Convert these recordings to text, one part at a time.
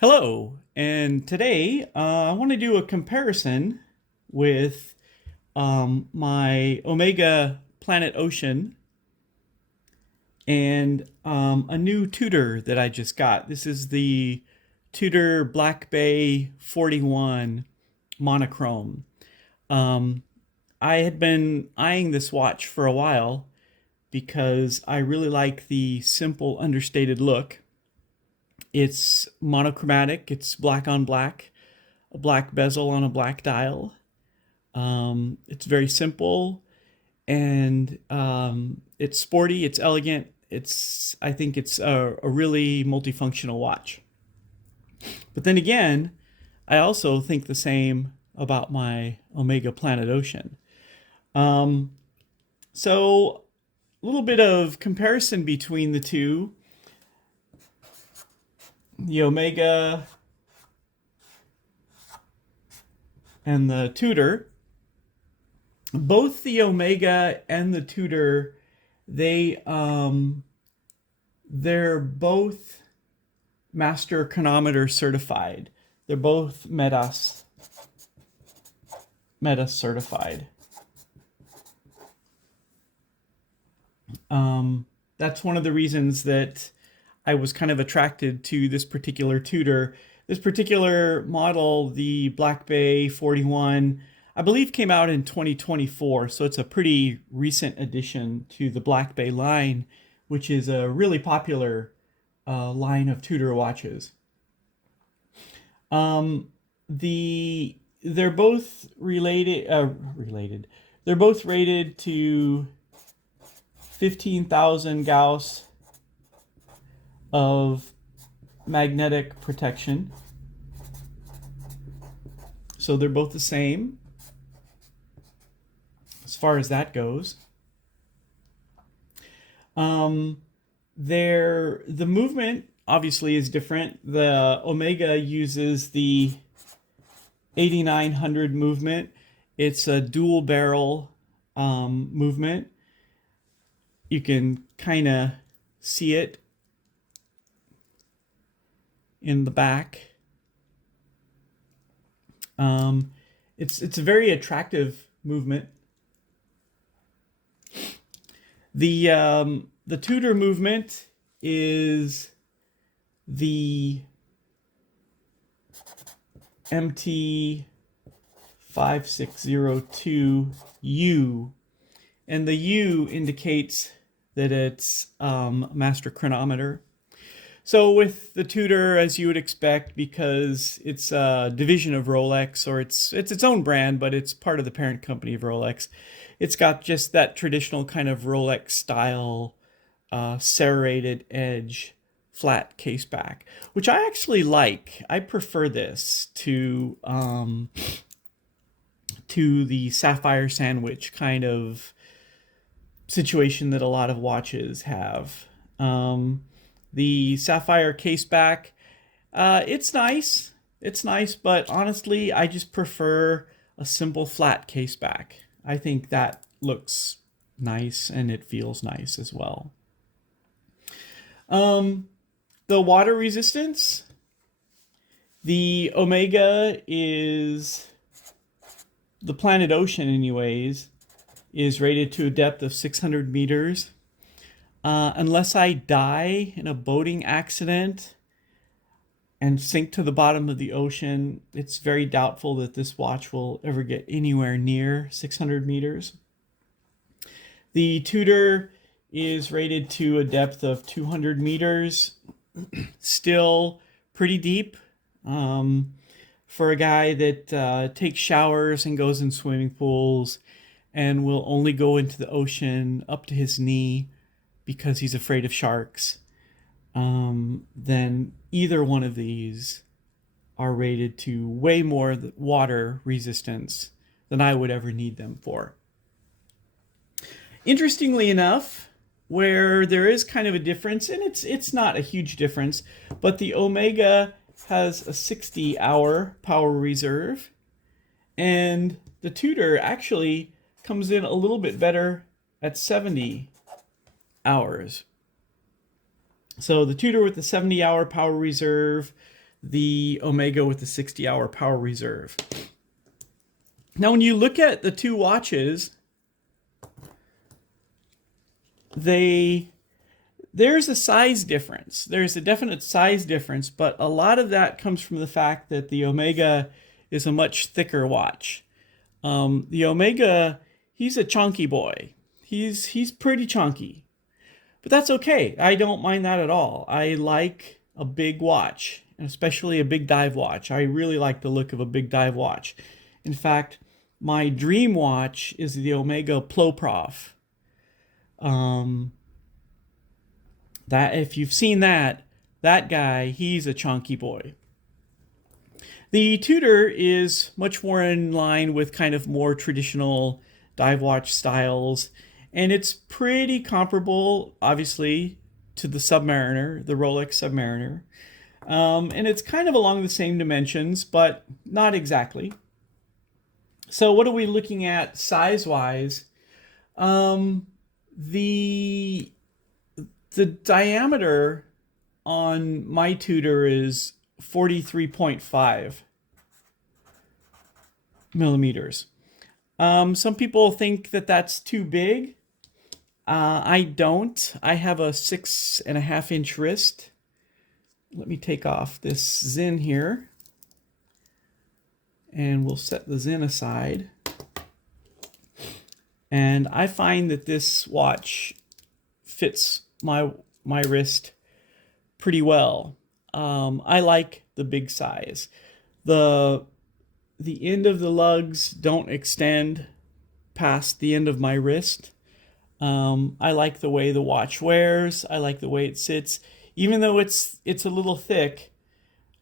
Hello, and today I want to do a comparison with my Omega Planet Ocean and a new Tudor that I just got. This is the Tudor Black Bay 41 Monochrome. Um, I had been eyeing this watch for a while because I really like the simple, understated look. It's monochromatic, it's black on black, a black bezel on a black dial. It's very simple and it's sporty, it's elegant. I think it's a really multifunctional watch. But then again, I also think the same about my Omega Planet Ocean. Um, so a little bit of comparison between the two. The Omega and the Tudor. Both the Omega and the Tudor, they're both master chronometer certified. They're both Meta certified. That's one of the reasons that I was kind of attracted to this particular Tudor. This particular model, the Black Bay 41, I believe came out in 2024, so it's a pretty recent addition to the Black Bay line, which is a really popular line of Tudor watches. They're both related. They're both rated to 15,000 Gauss of magnetic protection. So they're both the same as far as that goes. The movement obviously is different. The Omega uses the 8900 movement. It's a dual barrel movement. You can kind of see it in the back. It's a very attractive movement. The Tudor movement is the MT5602U, and the U indicates that it's master chronometer. So with the Tudor, as you would expect, because it's a division of Rolex, or it's its own brand, but it's part of the parent company of Rolex, it's got just that traditional kind of Rolex style serrated edge flat case back, which I actually like. I prefer this to the sapphire sandwich kind of situation that a lot of watches have. The sapphire case back, it's nice. It's nice, but honestly, I just prefer a simple flat case back. I think that looks nice and it feels nice as well. The water resistance, the Omega is, the Planet Ocean anyways, is rated to a depth of 600 meters. Unless I die in a boating accident and sink to the bottom of the ocean, it's very doubtful that this watch will ever get anywhere near 600 meters. The Tudor is rated to a depth of 200 meters. Still pretty deep for a guy that takes showers and goes in swimming pools and will only go into the ocean up to his knee because he's afraid of sharks. Then either one of these are rated to way more water resistance than I would ever need them for. Interestingly enough, where there is kind of a difference, and it's not a huge difference, but the Omega has a 60-hour power reserve, and the Tudor actually comes in a little bit better at 70 hours. So the Tudor with the 70-hour power reserve, the Omega with the 60-hour power reserve. Now, when you look at the two watches, there's a size difference. There's a definite size difference, but a lot of that comes from the fact that the Omega is a much thicker watch. The Omega, he's a chunky boy. He's pretty chunky, but that's okay. I don't mind that at all. I like a big watch, and especially a big dive watch. I really like the look of a big dive watch. In fact, my dream watch is the Omega Ploprof. That if you've seen that guy, he's a chunky boy. The Tudor is much more in line with kind of more traditional dive watch styles, and it's pretty comparable, obviously, to the Submariner, the Rolex Submariner. And it's kind of along the same dimensions, but not exactly. So what are we looking at size-wise? The diameter on my Tudor is 43.5 millimeters. Some people think that that's too big. I don't. I have a 6.5-inch wrist. Let me take off this Zin here, and we'll set the Zin aside. And I find that this watch fits my wrist pretty well. I like the big size. The end of the lugs don't extend past the end of my wrist. I like the way the watch wears. I like the way it sits. Even though it's a little thick,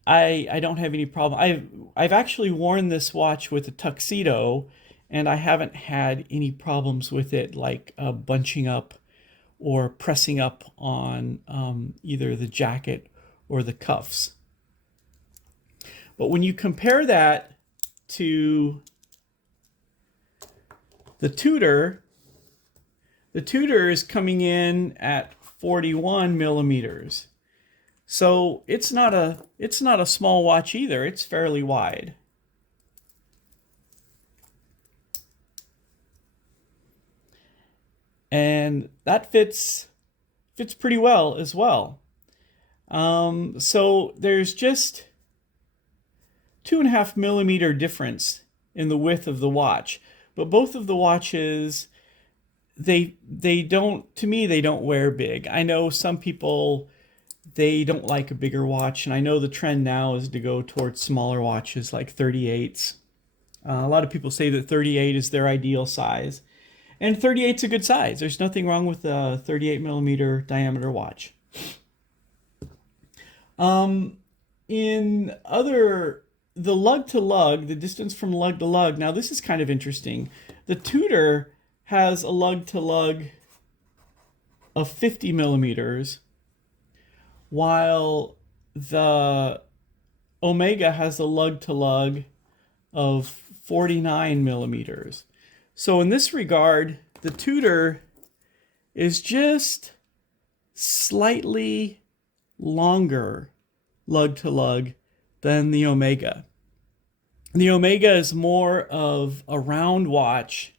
I don't have any problem. I've actually worn this watch with a tuxedo, and I haven't had any problems with it, like bunching up or pressing up on either the jacket or the cuffs. But when you compare that to the Tudor is coming in at 41 millimeters. So it's not a small watch either. It's fairly wide. And that fits pretty well as well. So there's just 2.5 millimeter difference in the width of the watch. But both of the watches, they don't, to me, they don't wear big. I know some people, they don't like a bigger watch, and I know the trend now is to go towards smaller watches like 38s. A lot of people say that 38 is their ideal size, and 38 is a good size. There's nothing wrong with a 38 millimeter diameter watch. The lug to lug, the distance from lug to lug, now this is kind of interesting. The Tudor has a lug to lug of 50 millimeters, while the Omega has a lug to lug of 49 millimeters. So in this regard, the Tudor is just slightly longer lug to lug than the Omega. The Omega is more of a round watch,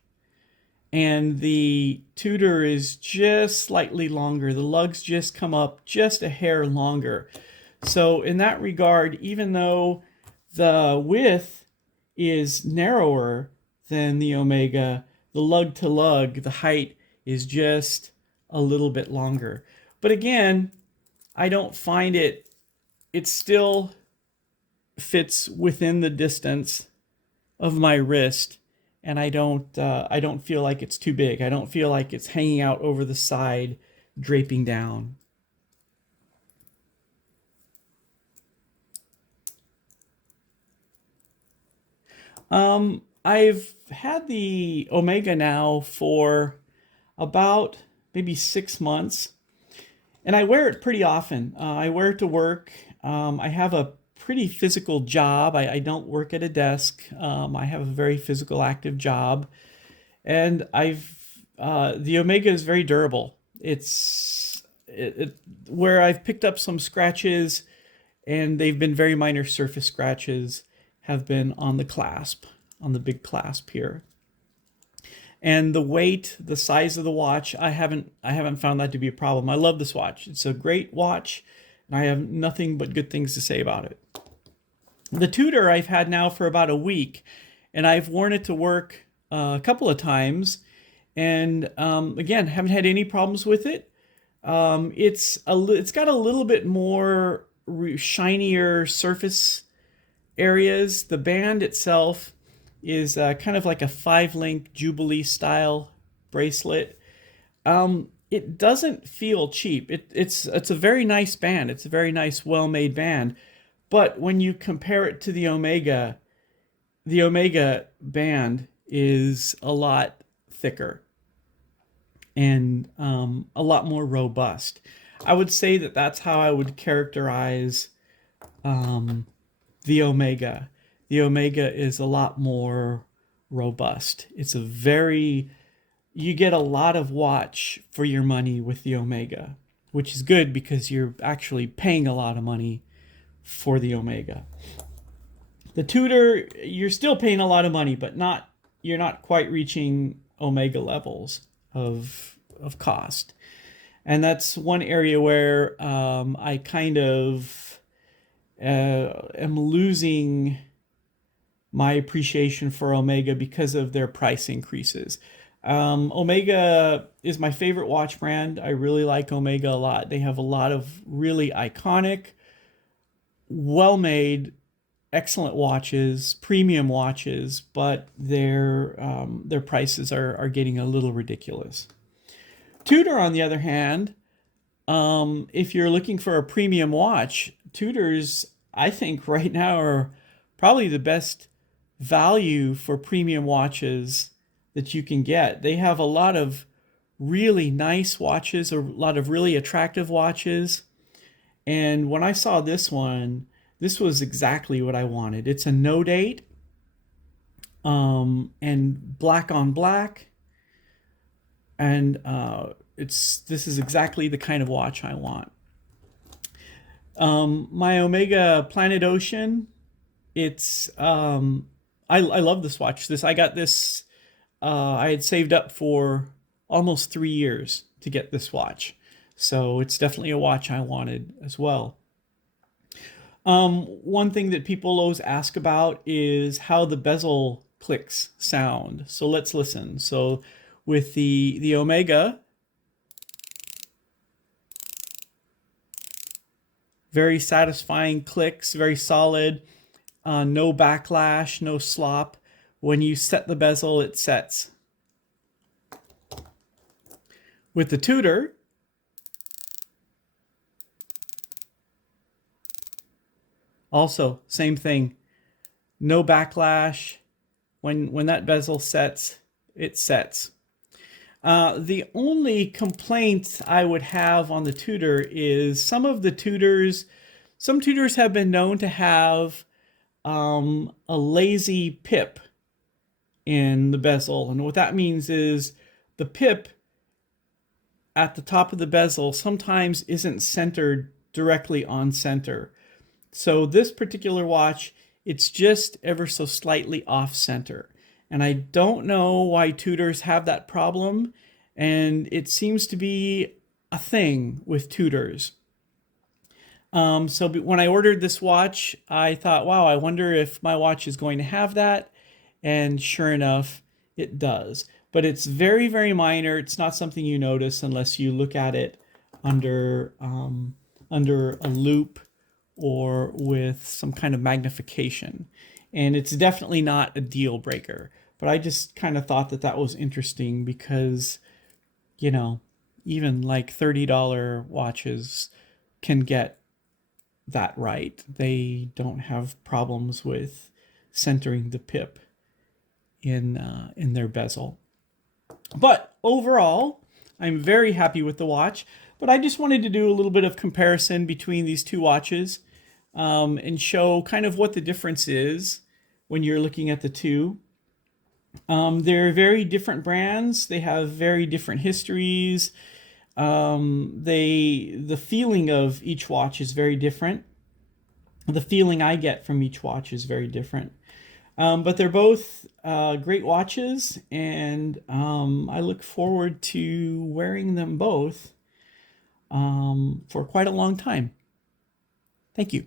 and the Tudor is just slightly longer. The lugs just come up just a hair longer. So in that regard, even though the width is narrower than the Omega, the lug to lug, the height is just a little bit longer. But again, I don't find it still fits within the distance of my wrist, and I don't feel like it's too big. I don't feel like it's hanging out over the side, draping down. I've had the Omega now for about maybe 6 months, and I wear it pretty often. I wear it to work. I have a pretty physical job. I don't work at a desk. I have a very physical, active job, and the Omega is very durable. Where I've picked up some scratches, and they've been very minor surface scratches have been on the clasp, on the big clasp here. And the weight, the size of the watch, I haven't found that to be a problem. I love this watch. It's a great watch, and I have nothing but good things to say about it. The Tudor I've had now for about a week, and I've worn it to work a couple of times, and again, haven't had any problems with it. It's got a little bit more shinier surface areas. The band itself is kind of like a 5-link Jubilee style bracelet. It doesn't feel cheap. It's a very nice band. It's a very nice, well-made band. But when you compare it to the Omega band is a lot thicker and a lot more robust. I would say that that's how I would characterize the Omega. The Omega is a lot more robust. You get a lot of watch for your money with the Omega, which is good because you're actually paying a lot of money for the Omega. The Tudor, you're still paying a lot of money, but you're not quite reaching Omega levels of cost. And that's one area where I kind of am losing my appreciation for Omega because of their price increases. Omega is my favorite watch brand. I really like Omega a lot. They have a lot of really iconic, well-made, excellent watches, premium watches, but their prices are getting a little ridiculous. Tudor, on the other hand, if you're looking for a premium watch, Tudors, I think right now are probably the best value for premium watches that you can get. They have a lot of really nice watches, a lot of really attractive watches. And when I saw this one, this was exactly what I wanted. It's a no date, and black on black. And this is exactly the kind of watch I want. My Omega Planet Ocean, I love this watch. I got this, I had saved up for almost 3 years to get this watch. So it's definitely a watch I wanted as well. One thing that people always ask about is how the bezel clicks sound. So let's listen. So with the Omega, very satisfying clicks, very solid, no backlash, no slop. When you set the bezel, it sets. With the Tudor, also same thing, no backlash. When that bezel sets, it sets. The only complaint I would have on the Tudor is some Tudors have been known to have a lazy pip in the bezel. And what that means is the pip at the top of the bezel sometimes isn't centered directly on center. So this particular watch, it's just ever so slightly off center. And I don't know why Tudors have that problem. And it seems to be a thing with Tudors. So when I ordered this watch, I thought, wow, I wonder if my watch is going to have that. And sure enough, it does. But it's very, very minor. It's not something you notice unless you look at it under a loupe or with some kind of magnification. And it's definitely not a deal breaker. But I just kind of thought that was interesting because, you know, even like $30 watches can get that right. They don't have problems with centering the pip in their bezel. But overall, I'm very happy with the watch. But I just wanted to do a little bit of comparison between these two watches and show kind of what the difference is when you're looking at the two. They're very different brands. They have very different histories. The feeling of each watch is very different. the feeling I get from each watch is very different. But they're both great watches, and I look forward to wearing them both for quite a long time. Thank you.